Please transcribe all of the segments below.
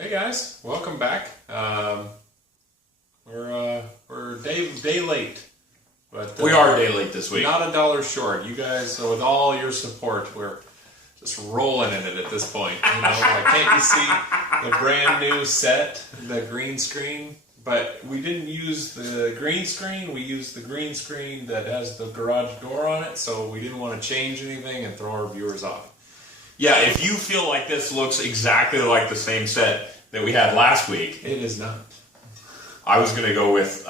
Hey guys, welcome back. We're day late, but We are a day late this week. not a dollar short. You guys, with all your support, we're just rolling in it at this point. You know, like, can't you see the brand new set, the green screen? But we didn't use the green screen. We used the green screen that has the garage door on it, so we didn't want to change anything and throw our viewers off. Yeah, if you feel like this looks exactly like the same set that we had last week, It is not. I was going to go with,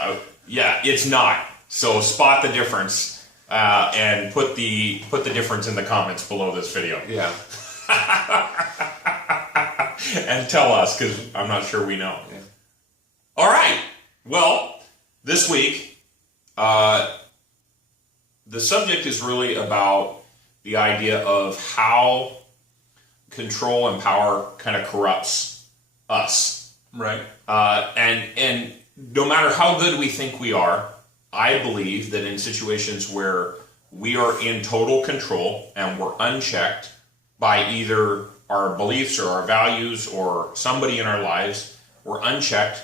yeah, it's not. So spot the difference and put the difference in the comments below this video. Yeah. And tell us, because I'm not sure we know. Yeah. All right. Well, this week, the subject is really about the idea of how control and power kind of corrupts us. Right. And no matter how good we think we are, I believe that in situations where we are in total control and we're unchecked by either our beliefs or our values or somebody in our lives, we're unchecked,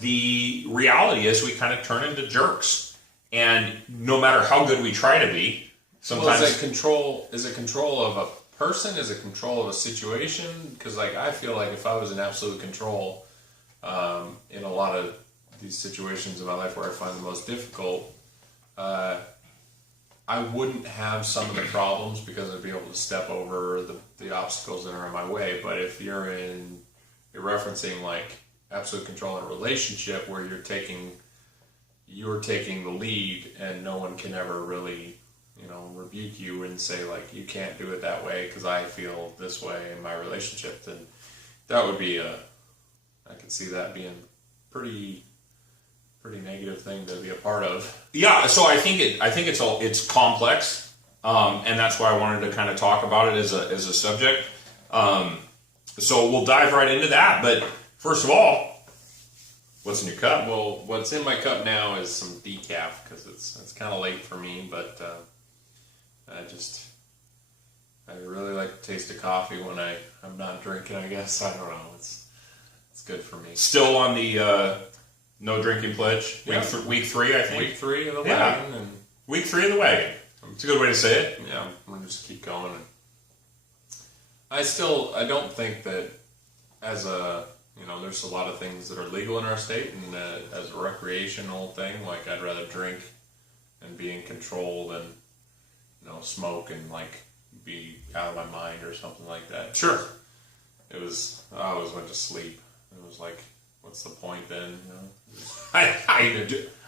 the reality is we kind of turn into jerks. And no matter how good we try to be, sometimes... Well, is it control of a person? Is it control of a situation? Because, like, I feel like if I was in absolute control in a lot of these situations in my life where I find the most difficult, I wouldn't have some of the problems because I'd be able to step over the obstacles that are in my way. But if you're referencing like absolute control in a relationship where you're taking the lead and no one can ever really, rebuke you and say, like, you can't do it that way because I feel this way in my relationship, then that would be I could see that being pretty negative thing to be a part of. Yeah, so I think it's complex, and that's why I wanted to kind of talk about it as a subject. So we'll dive right into that. But first of all, what's in your cup? Well, what's in my cup now is some decaf because it's kind of late for me, but I really like the taste of coffee when I'm not drinking. I guess I don't know. It's good for me. Still on the no drinking pledge. Yeah. Week 3, I think. Week 3 of the Yeah. wagon, and Week 3 of the wagon. It's a good way to say it. yeah, we'll just keep going. I don't think that as there's a lot of things that are legal in our state, and as a recreational thing, like, I'd rather drink and be in control than smoke and like be out of my mind or something like that. Sure. I always went to sleep. It was like, what's the point then? I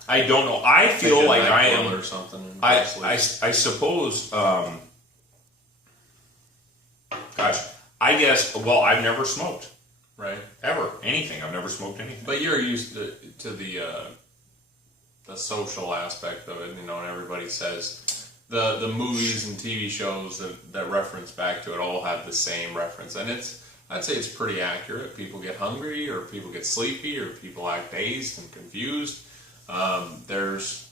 don't know. I feel like I am or something. And I suppose. I guess. Well, I've never smoked. right. Ever. Anything. I've never smoked anything. But you're used to the social aspect of it, and everybody says the movies and TV shows that reference back to it all have the same reference, and I'd say it's pretty accurate. People get hungry, or people get sleepy, or people act dazed and confused. There's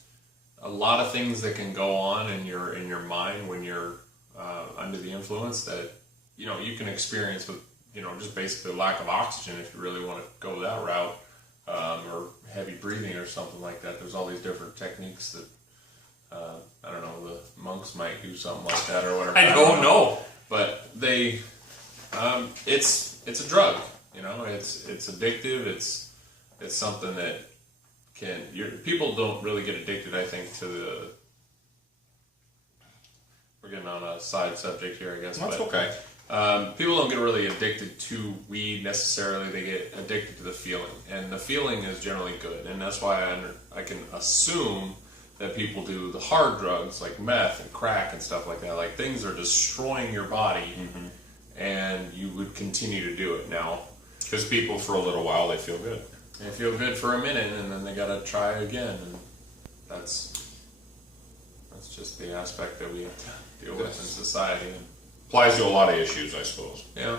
a lot of things that can go on in your mind when you're under the influence that you can experience with just basically lack of oxygen if you really want to go that route, or heavy breathing or something like that. There's all these different techniques that I don't know, the monks might do something like that or whatever. I don't know. But they it's a drug, it's addictive. It's something that people don't really get addicted, I think, we're getting on a side subject here, I guess. That's but, okay. People don't get really addicted to weed necessarily. They get addicted to the feeling, and the feeling is generally good, and that's why I can assume that people do the hard drugs like meth and crack and stuff like that. Like, things are destroying your body, and you would continue to do it. Now, Because people, for a little while, they feel good. they feel good for a minute, and then they gotta try again, and that's just the aspect that we have to deal with in society. Applies to a lot of issues, I suppose. Yeah.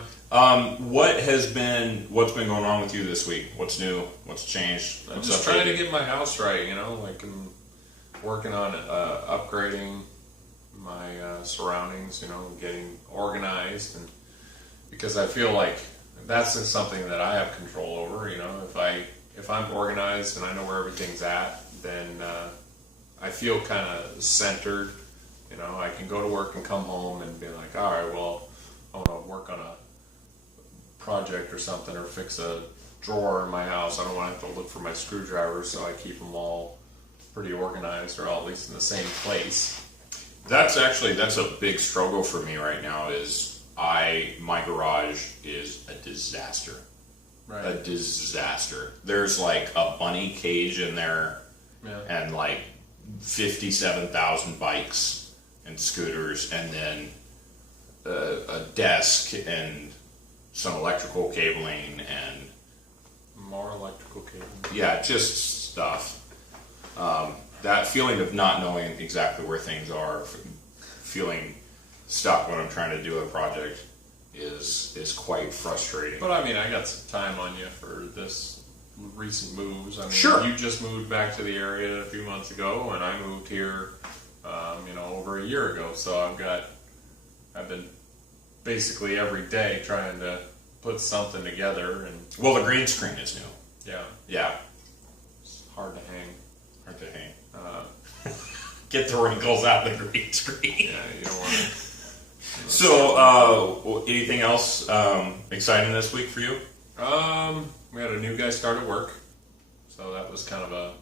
What's been going on with you this week? What's new? What's changed? I'm just trying to get my house right, like, I'm working on upgrading my surroundings, getting organized, and because I feel like that's something that I have control over. You know, if I'm organized and I know where everything's at, then I feel kind of centered. You know, I can go to work and come home and be like, all right, well, I want to work on a project or something, or fix a drawer in my house. I don't want to have to look for my screwdrivers, so I keep them all pretty organized, or at least in the same place. That's a big struggle for me right now. My garage is a disaster. Right. A disaster. There's like a bunny cage in there, Yeah. and like 57,000 bikes and scooters, and then a desk and some electrical cabling and More electrical cable. yeah, just stuff. That feeling of not knowing exactly where things are, feeling stuck when I'm trying to do a project, is quite frustrating. But I mean, I got some time on you for this recent moves. I mean, Sure. You just moved back to the area a few months ago, and I moved here, over a year ago. So I've been basically every day trying to put something together, and Well, the green screen is new. yeah, Yeah, it's hard to hang. hard to hang. Uh, Get the wrinkles out of the green screen. yeah, you don't want to. So, anything else exciting this week for you? We had a new guy start at work, so that was kind of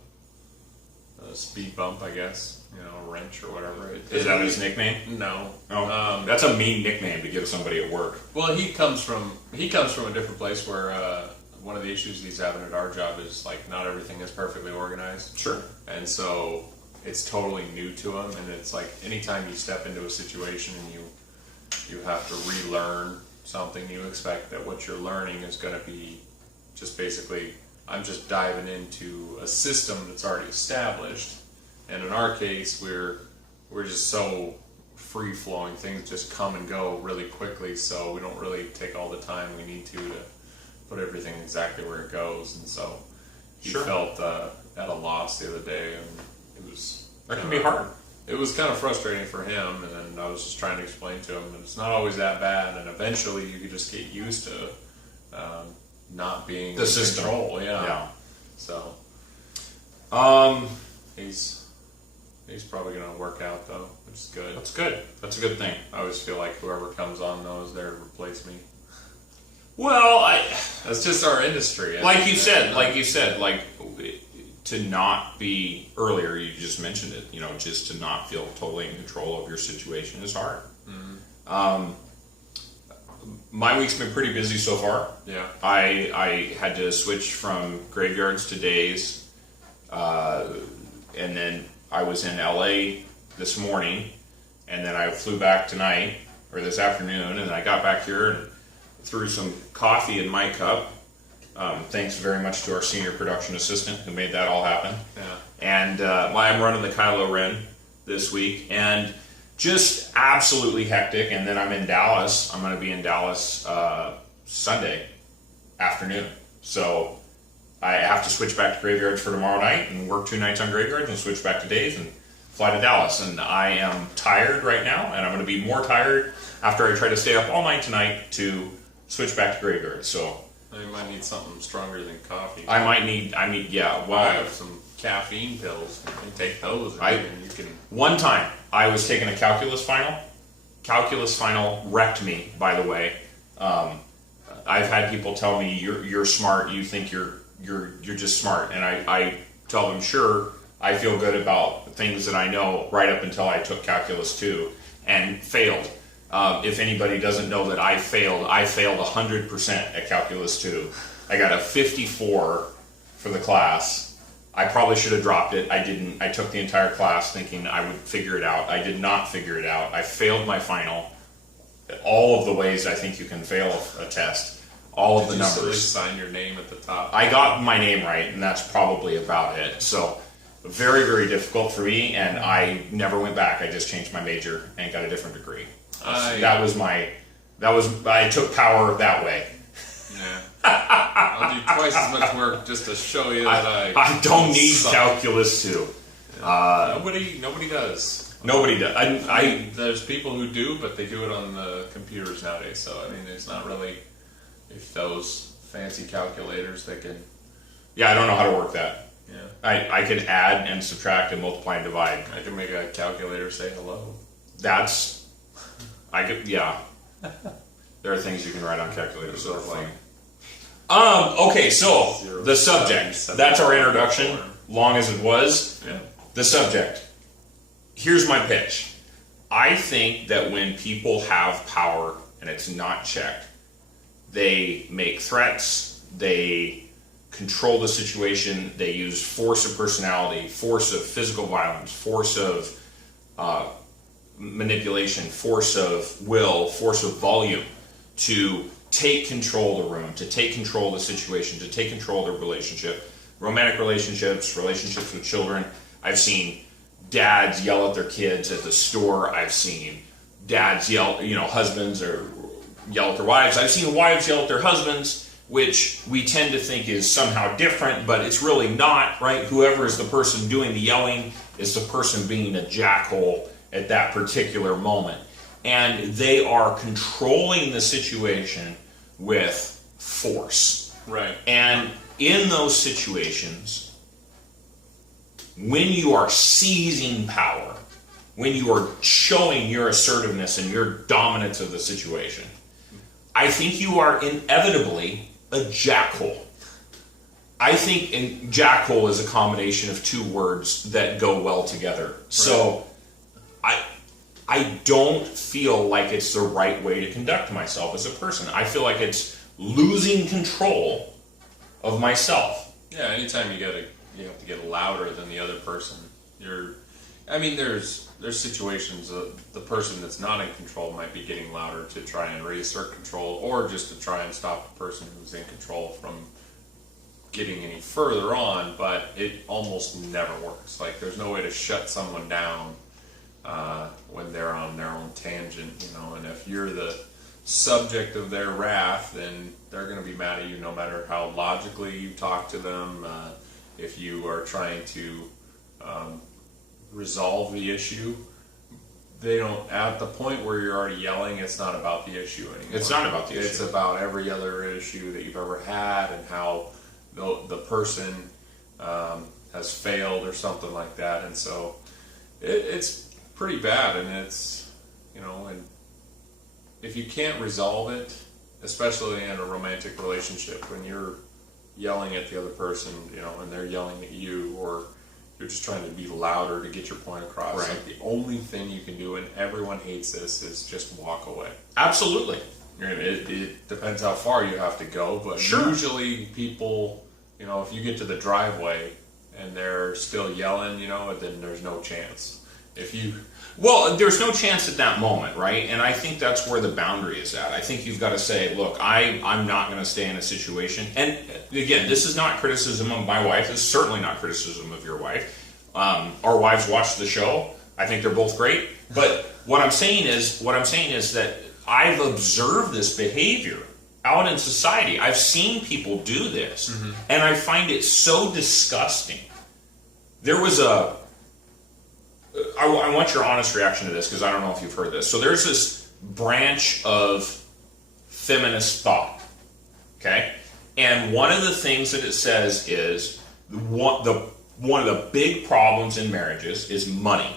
a speed bump, I guess. You know, a wrench or whatever. Is that his nickname? No. Oh, that's a mean nickname to give somebody at work. Well, he comes from a different place where one of the issues he's having at our job is like not everything is perfectly organized. Sure. And so it's totally new to him, and it's like anytime you step into a situation and you have to relearn something, you expect that what you're learning is going to be just basically, I'm just diving into a system that's already established. And in our case, we're just so free flowing, things just come and go really quickly, so we don't really take all the time we need to put everything exactly where it goes. And so he Sure. felt at a loss the other day, and it was That can be hard. It was kind of frustrating for him, and then I was just trying to explain to him that it's not always that bad, and eventually you could just get used to not being The in system. control. Yeah. So he's probably going to work out though, which is good. That's good. That's a good thing. I always feel like whoever comes on knows there to replace me. Well, That's just our industry. like you said, to not be earlier. You just mentioned it. You know, just to not feel totally in control of your situation is hard. Mm-hmm. My week's been pretty busy so far. Yeah. I had to switch from graveyards to days, and then I was in LA this morning, and then I flew back tonight or this afternoon, and then I got back here and threw some coffee in my cup. Thanks very much to our senior production assistant who made that all happen. Yeah. And I'm running the Kylo Ren this week, and just absolutely hectic. And then I'm in Dallas. I'm going to be in Dallas Sunday afternoon. So I have to switch back to graveyards for tomorrow night and work 2 nights on graveyards and switch back to days and fly to Dallas. And I am tired right now, and I'm going to be more tired after I try to stay up all night tonight to switch back to graveyards. So You might need something stronger than coffee. I have some caffeine pills. You can take those, and you can. One time, I was taking a calculus final. Calculus final wrecked me, by the way. I've had people tell me, "You're smart. You think you're just smart," and I tell them, "Sure, I feel good about things that I know right up until I took calculus 2 and failed." If anybody doesn't know that I failed 100% at calculus 2. I got a 54 for the class. I probably should have dropped it. I didn't. I took the entire class thinking I would figure it out. I did not figure it out. I failed my final. All of the ways I think you can fail a test. All of the Did you at numbers. least sign your name at the top? I got my name right, and that's probably about it. So, very, very difficult for me, and I never went back. I just changed my major and got a different degree. I took power that way. Yeah. I'll do twice as much work just to show you that I don't need suck. calculus 2. Nobody does. Nobody does. There's people who do, but they do it on the computers nowadays. So I mean, it's not really if those fancy calculators that can, Yeah, I don't know how to work that. yeah, I can add and subtract and multiply and divide. I can make a calculator say hello. That's, I could, yeah. There are things you can write on calculators that are funny. Okay, so Zero, the subject. 7, That's our introduction, 4. long as it was. Yeah. The subject. Here's my pitch. I think that when people have power and it's not checked, they make threats, they control the situation, they use force of personality, force of physical violence, force of manipulation, force of will, force of volume to take control of the room, to take control of the situation, to take control of the relationship. Romantic relationships, relationships with children. I've seen dads yell at their kids at the store. I've seen dads yell, husbands or yell at their wives. I've seen wives yell at their husbands, which we tend to think is somehow different, but it's really not, right? Whoever is the person doing the yelling is the person being a jackhole at that particular moment. And they are controlling the situation with force. Right. And in those situations, when you are seizing power, when you are showing your assertiveness and your dominance of the situation, I think you are inevitably a jackhole. I think jackhole is a combination of two words that go well together. So I don't feel like it's the right way to conduct myself as a person. I feel like it's losing control of myself. Yeah, anytime you have to get louder than the other person. There's situations the person that's not in control might be getting louder to try and reassert control, or just to try and stop the person who's in control from getting any further on, but it almost never works. Like, there's no way to shut someone down when they're on their own tangent, and if you're the subject of their wrath, then they're going to be mad at you no matter how logically you talk to them. If you are trying to resolve the issue, they don't, at the point where you're already yelling, it's not about the issue anymore. It's not about the issue. It's about every other issue that you've ever had and how the person has failed or something like that. And so it's pretty bad, and it's, and if you can't resolve it, especially in a romantic relationship, when you're yelling at the other person, and they're yelling at you, or you're just trying to be louder to get your point across. Right. Like, the only thing you can do, and everyone hates this, is just walk away. Absolutely. It depends how far you have to go, but Sure. Usually people, if you get to the driveway and they're still yelling, then there's no chance. Well, there's no chance at that moment, right? And I think that's where the boundary is at. I think you've got to say, look, I'm not going to stay in a situation. And again, this is not criticism of my wife. It's certainly not criticism of your wife. Our wives watch the show. I think they're both great. But what I'm saying is that I've observed this behavior out in society. I've seen people do this, and I find it so disgusting. There was I want your honest reaction to this, because I don't know if you've heard this. So there's this branch of feminist thought, okay? And one of the things that it says is one of the big problems in marriages is money,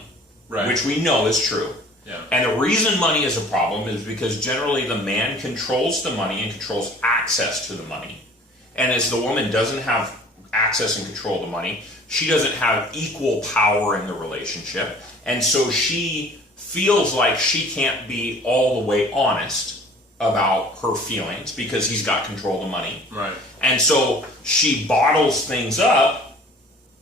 Right. which we know is true. Yeah. And the reason money is a problem is because generally the man controls the money and controls access to the money. And as the woman doesn't have access and control of the money, she doesn't have equal power in the relationship. And so she feels like she can't be all the way honest about her feelings because he's got control of the money. Right. And so she bottles things up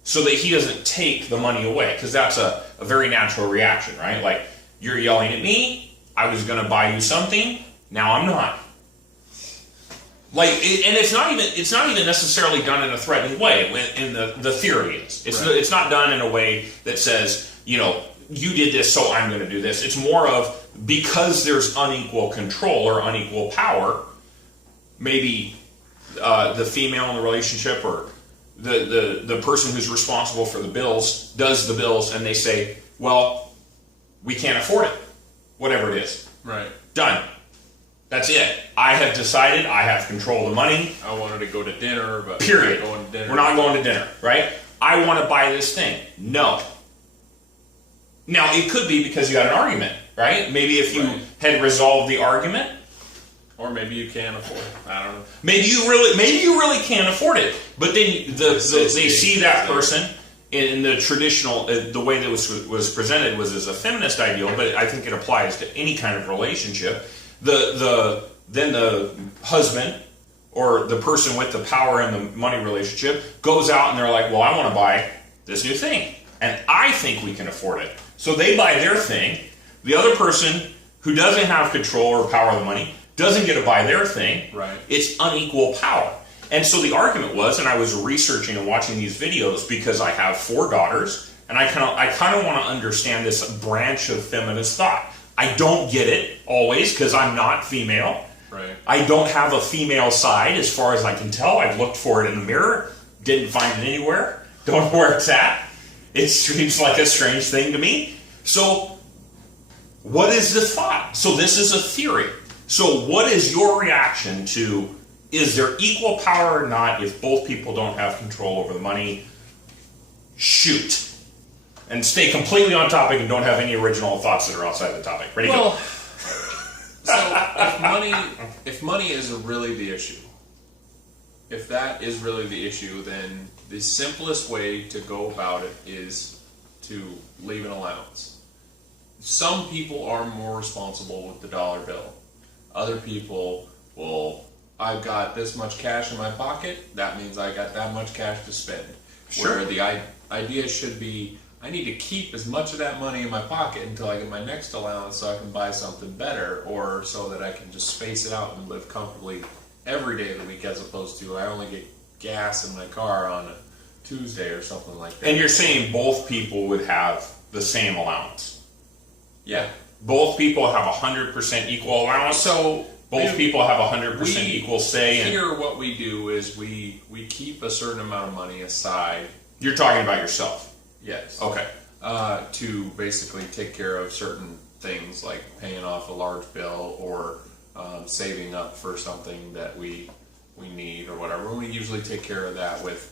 so that he doesn't take the money away, because that's a very natural reaction, right? Like, you're yelling at me, I was going to buy you something, now I'm not. Like, and it's not even necessarily done in a threatening way. In the theory is, it's not done in a way that says, you did this, so I'm going to do this. It's more of, because there's unequal control or unequal power, maybe the female in the relationship or the person who's responsible for the bills does the bills, and they say, well, we can't afford it, whatever it is. Right. Done. That's it. I have decided I have control of the money. I wanted to go to dinner, but Period. we're not going to dinner. We're not going to dinner, right? I want to buy this thing. No. Now, it could be because you had an argument, right? Maybe if you had resolved the argument, or maybe you can't afford it. I don't know. maybe you really can't afford it. But then they see that person in the traditional, the way that was presented was as a feminist ideal, but I think it applies to any kind of relationship. Then the husband or the person with the power in the money relationship goes out and they're like, well, I want to buy this new thing, and I think we can afford it. So they buy their thing. The other person who doesn't have control or power of the money doesn't get to buy their thing. Right. It's unequal power. And so the argument was, and I was researching and watching these videos because I have 4 daughters, and I kind of want to understand this branch of feminist thought. I don't get it always because I'm not female. Right. I don't have a female side as far as I can tell. I've looked for it in the mirror, didn't find it anywhere. Don't know where it's at. It seems like a strange thing to me. So, what is the thought? So this is a theory. So what is your reaction to, is there equal power or not if both people don't have control over the money? Shoot. And stay completely on topic and don't have any original thoughts that are outside the topic. Ready? Well, Go. so if money is really the issue, if that is really the issue, then the simplest way to go about it is to leave an allowance. Some people are more responsible with the dollar bill. Other people will, I've got this much cash in my pocket, that means I got that much cash to spend. Sure. Where the idea should be, I need to keep as much of that money in my pocket until I get my next allowance so I can buy something better, or so that I can just space it out and live comfortably every day of the week, as opposed to I only get gas in my car on a Tuesday or something like that. And you're saying both people would have the same allowance? Yeah. Both people have 100% equal allowance? So both people have 100% equal say? Here what we do is we keep a certain amount of money aside. You're talking about yourself? Yes. Okay. To basically take care of certain things like paying off a large bill or saving up for something that we need or whatever. And we usually take care of that with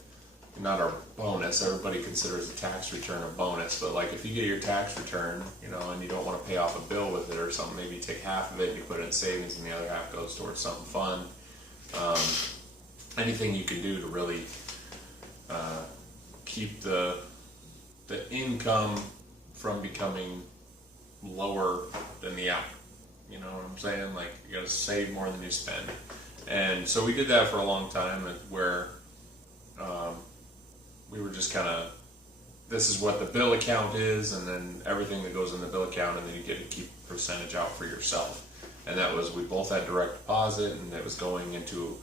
not our bonus. Everybody considers a tax return a bonus, but like if you get your tax return, and you don't want to pay off a bill with it or something, maybe you take half of it and you put it in savings and the other half goes towards something fun. Anything you can do to really keep the income from becoming lower than the out. You know what I'm saying? Like, you gotta save more than you spend. And so we did that for a long time, where we were just kind of, this is what the bill account is, and then everything that goes in the bill account, and then you get to keep a percentage out for yourself. And that was, we both had direct deposit, and it was going into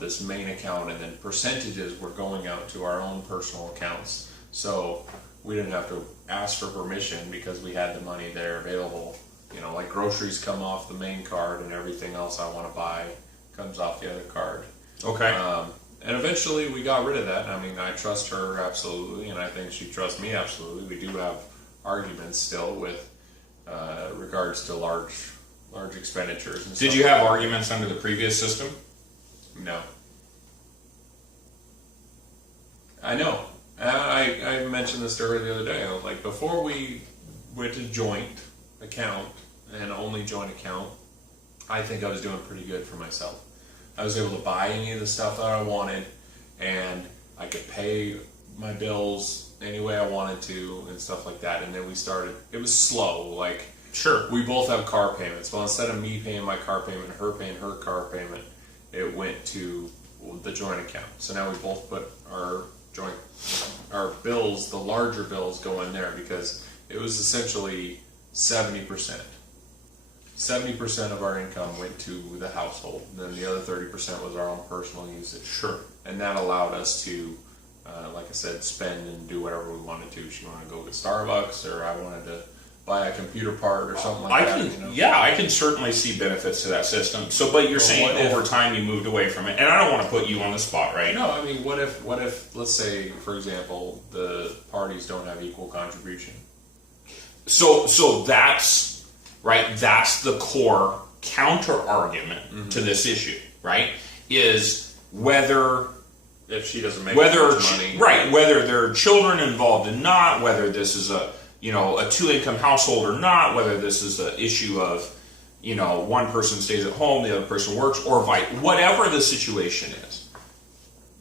this main account, and then percentages were going out to our own personal accounts. So we didn't have to ask for permission because we had the money there available. Like groceries come off the main card, and everything else I want to buy comes off the other card. Okay. And eventually we got rid of that. I mean, I trust her absolutely, and I think she trusts me absolutely. We do have arguments still with regards to large expenditures. And Did stuff. you have arguments under the previous system? No. I know. I mentioned this to her the other day. I was like, before we went to joint account and only joint account, I think I was doing pretty good for myself. I was able to buy any of the stuff that I wanted, and I could pay my bills any way I wanted to and stuff like that. And then we started, it was slow. Like, Sure. we both have car payments. Well, instead of me paying my car payment, her paying her car payment, it went to the joint account. So now we both put our bills, the larger bills, go in there, because it was essentially 70%. 70% of our income went to the household, and then the other 30% was our own personal usage. Sure. And that allowed us to, like I said, spend and do whatever we wanted to. She wanted to go to Starbucks, or I wanted to buy a computer part or something like that. Yeah, I can certainly see benefits to that system. So, but you're saying over time you moved away from it, and I don't want to put you on the spot, right? No, I mean, what if, let's say, for example, the parties don't have equal contribution? So that's right. That's the core counter argument to this issue, right, is whether if she doesn't make whether as much money, right, whether there are children involved or not, whether this is a two-income household or not, whether this is an issue of one person stays at home, the other person works, or whatever the situation is.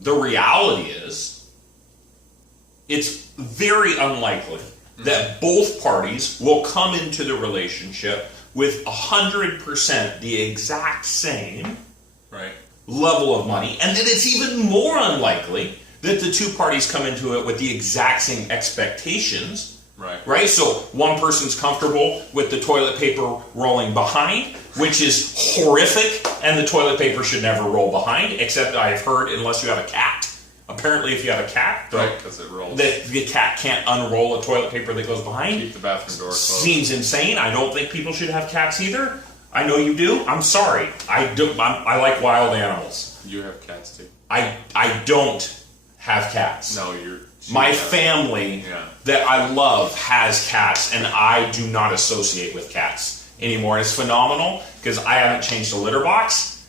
The reality is, it's very unlikely that both parties will come into the relationship with 100% the exact same right, level of money, and that it's even more unlikely that the two parties come into it with the exact same expectations. Right? So one person's comfortable with the toilet paper rolling behind, which is horrific, and the toilet paper should never roll behind, except I've heard, unless you have a cat. Apparently, if you have a cat, right, because it rolls. The cat can't unroll a toilet paper that goes behind. Keep the bathroom door closed. Seems insane. I don't think people should have cats either. I know you do. I'm sorry. I do. I like wild animals. You have cats too. I don't have cats. No, my family that I love has cats, and I do not associate with cats anymore. It's phenomenal because I haven't changed a litter box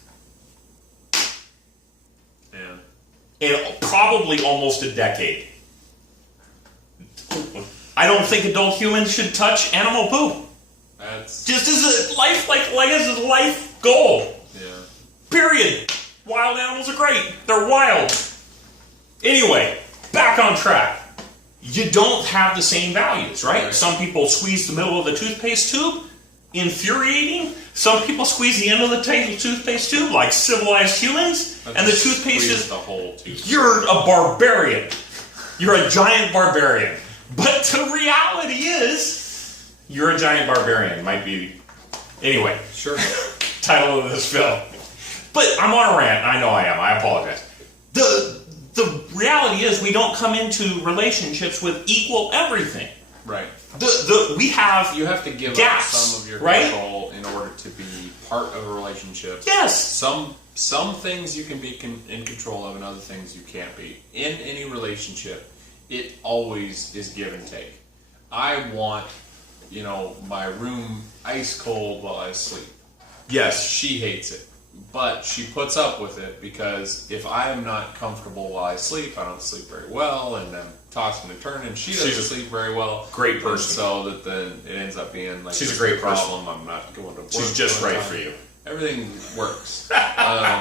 in probably almost a decade. I don't think adult humans should touch animal poop. That's just as a life as a life goal. Yeah. Period. Wild animals are great. They're wild. Anyway, back on track. You don't have the same values, right? Some people squeeze the middle of the toothpaste tube, infuriating. Some people squeeze the end of the toothpaste tube like civilized humans, and the toothpaste is the whole tooth. You're a barbarian. You're a giant barbarian. But the reality is, you're a giant barbarian. Might be. Anyway. Sure. Title of this film. But I'm on a rant. I know I am. I apologize. The reality is we don't come into relationships with equal everything. Right. We have you have to give gaps, up some of your right? control in order to be part of a relationship. Yes. Some things you can be in control of, and other things you can't be. In any relationship, it always is give and take. I want, my room ice cold while I sleep. Yes. She hates it. But she puts up with it because if I am not comfortable while I sleep, I don't sleep very well, and I'm tossing and turning. She doesn't sleep very well. Great person. And so that then it ends up being like she's a great problem. I'm not going to work. She's just right for you. Everything works. But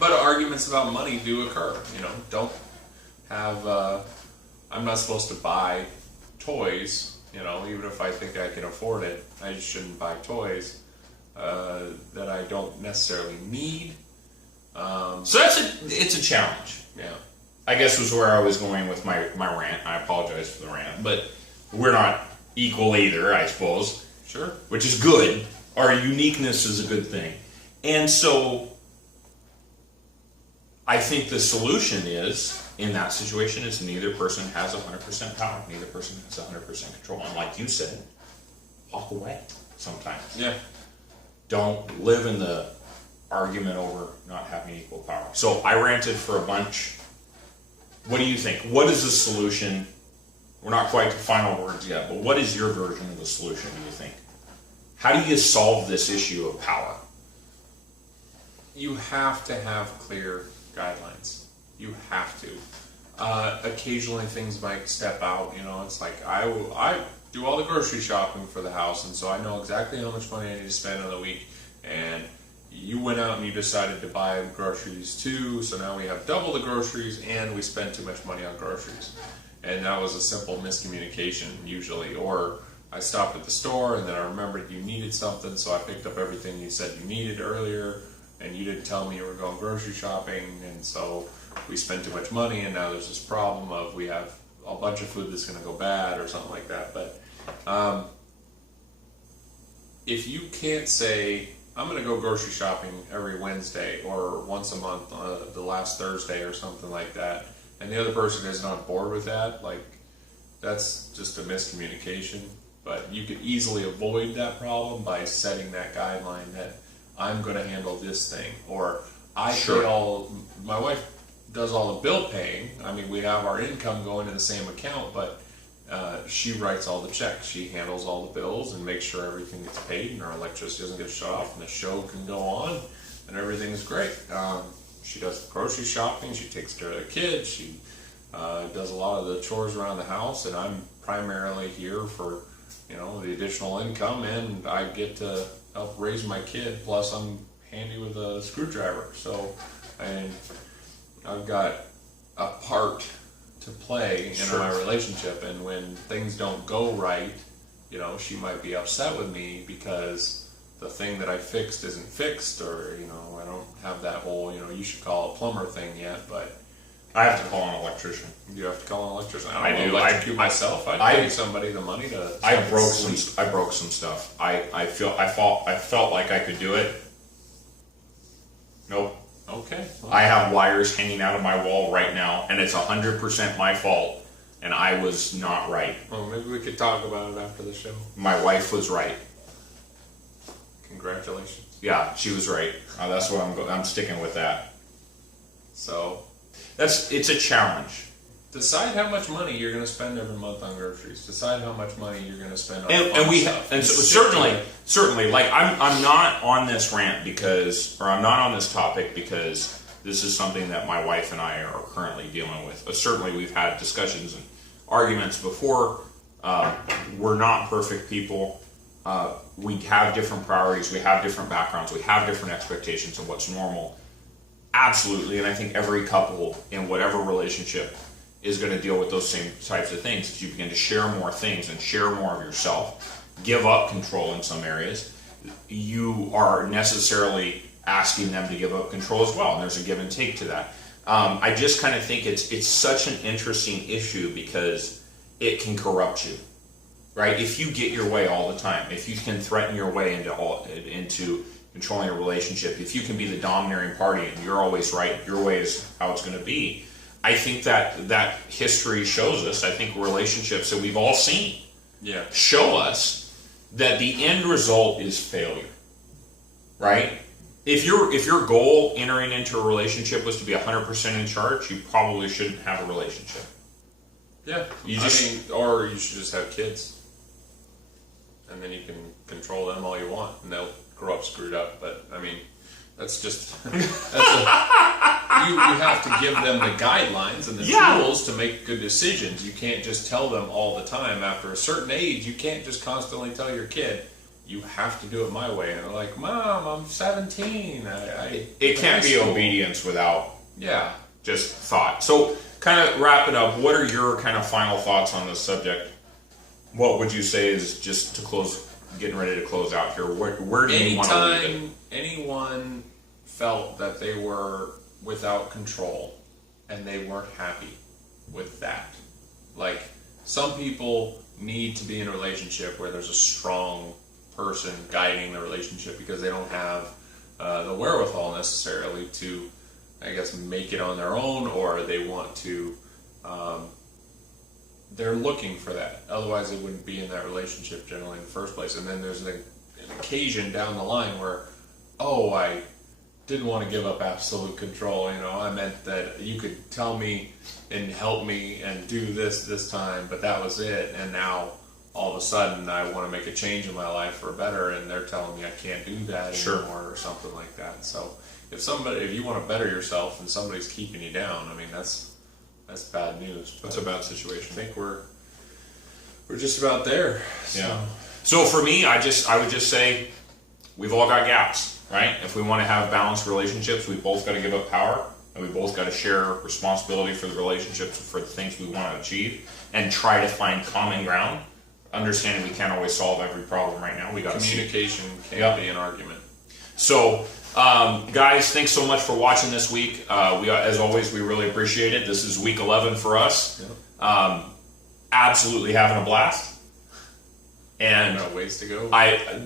arguments about money do occur. Don't have. I'm not supposed to buy toys. Even if I think I can afford it, I just shouldn't buy toys. That I don't necessarily need. So it's a challenge. Yeah. I guess was where I was going with my rant. I apologize for the rant, but we're not equal either, I suppose. Sure. Which is good. Our uniqueness is a good thing. And so I think the solution is, in that situation, is neither person has 100% power. Neither person has 100% control. And like you said, walk away sometimes. Yeah. Don't live in the argument over not having equal power. So I ranted for a bunch. What do you think? What is the solution? We're not quite to final words yet, but what is your version of the solution, do you think? How do you solve this issue of power? You have to have clear guidelines. You have to. Occasionally things might step out. It's like I do all the grocery shopping for the house, and so I know exactly how much money I need to spend on the week. And you went out and you decided to buy groceries too, so now we have double the groceries and we spend too much money on groceries. And that was a simple miscommunication usually. Or I stopped at the store and then I remembered you needed something, so I picked up everything you said you needed earlier, and you didn't tell me you were going grocery shopping, and so we spent too much money, and now there's this problem of we have a bunch of food that's going to go bad or something like that. But if you can't say, I'm going to go grocery shopping every Wednesday or once a month, the last Thursday or something like that, and the other person isn't on board with that, that's just a miscommunication. But you could easily avoid that problem by setting that guideline that I'm going to handle this thing, or my wife does all the bill paying. I mean, we have our income going in the same account, but she writes all the checks. She handles all the bills and makes sure everything gets paid and our electricity doesn't get shut off and the show can go on and everything's great. She does the grocery shopping. She takes care of the kids. She does a lot of the chores around the house, and I'm primarily here for, the additional income, and I get to help raise my kid. Plus, I'm handy with a screwdriver, so I've got a part to play in my relationship. And when things don't go right, she might be upset with me because the thing that I fixed isn't fixed, or I don't have that whole you should call a plumber thing yet, but. I have to call an electrician. You have to call an electrician. I do. Electrocute myself. I'd pay somebody the money to. I broke some stuff. I felt like I could do it. Nope. Okay. Well, I have wires hanging out of my wall right now, and it's 100% my fault. And I was not right. well, maybe we could talk about it after the show. My wife was right. Congratulations. Yeah, she was right. That's what I'm sticking with that. So, It's a challenge. decide how much money you're going to spend every month on groceries. Decide how much money you're going to spend on certainly, like I'm not on this rant I'm not on this topic because this is something that my wife and I are currently dealing with. Certainly, we've had discussions and arguments before. We're not perfect people. We have different priorities. We have different backgrounds. We have different expectations of what's normal. Absolutely, and I think every couple in whatever relationship is going to deal with those same types of things. As you begin to share more things and share more of yourself, give up control in some areas, you are necessarily asking them to give up control as well, and there's a give and take to that. I just kind of think it's such an interesting issue because it can corrupt you, right? If you get your way all the time, if you can threaten your way into controlling a relationship, if you can be the domineering party and you're always right, your way is how it's going to be. I think that history shows us, I think relationships that we've all seen show us that the end result is failure, right? If your goal entering into a relationship was to be 100% in charge, you probably shouldn't have a relationship. Yeah. Or you should just have kids. And then you can control them all you want, and they'll grow up screwed up. But that's just you have to give them the guidelines and the tools to make good decisions. You can't just tell them all the time. After a certain age, you can't just constantly tell your kid, you have to do it my way. And they're like, Mom, I'm 17. It can't be obedience without just thought. So kind of wrap it up. What are your kind of final thoughts on this subject? What would you say is, just to close, getting ready to close out here, where do you want to leave it? Anytime anyone felt that they were without control and they weren't happy with that, like, some people need to be in a relationship where there's a strong person guiding the relationship because they don't have the wherewithal necessarily to, I guess, make it on their own, or they want to they're looking for that. Otherwise, they wouldn't be in that relationship generally in the first place. And then there's an occasion down the line where, I didn't want to give up absolute control. I meant that you could tell me and help me and do this time, but that was it. And now, all of a sudden, I want to make a change in my life for better, and they're telling me I can't do that anymore or something like that. So, if you want to better yourself and somebody's keeping you down, that's bad news. That's a bad situation. I think we're just about there. So for me, I would just say we've all got gaps, right? If we want to have balanced relationships, we've both got to give up power, and we both got to share responsibility for the relationships, for the things we want to achieve, and try to find common ground. Understanding we can't always solve every problem right now. We got communication can't be an argument. So. Guys, thanks so much for watching this week. As always, we really appreciate it. This is week 11 for us. Absolutely having a blast. And no ways to go.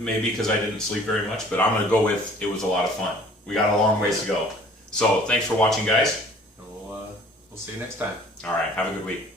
Maybe because I didn't sleep very much, but I'm going to go with it was a lot of fun. We got a long ways to go. So thanks for watching, guys. We'll see you next time. All right. Have a good week.